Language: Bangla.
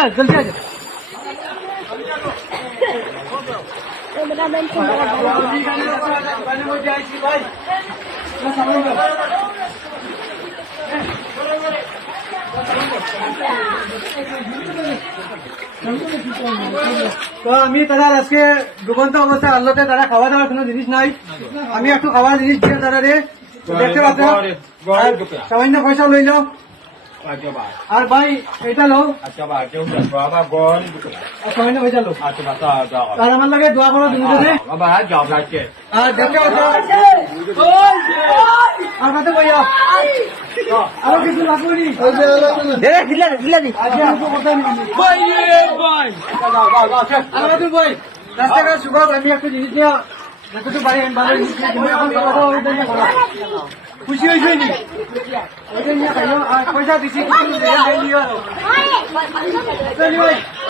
आ जल्दी आ जा তো আমি তারা আজকে ডুবন্ত অবস্থায় আল্লাতে তারা খাওয়া দাওয়ার কোনো জিনিস নাই আমি একটু খাওয়ার জিনিস দিয়ে তারা রে দেখতে পাচ্ছ সামান্য পয়সা লইল আর ভাই এটা লো সামান্য পয়সা লো আর আমার লাগে দোয়া করো দুজনে আর দেখতে পাচ্ছ আর কত বইয়া আরো কিছু লাগবে রাস্তাঘাট সুখক আমি একটা জিনিস নিয়ে যতটুকু পারি আমি ভালো জিনিস খুশি হয়েছে নি ওইটা নিয়ে খাইও আর পয়সা দিছি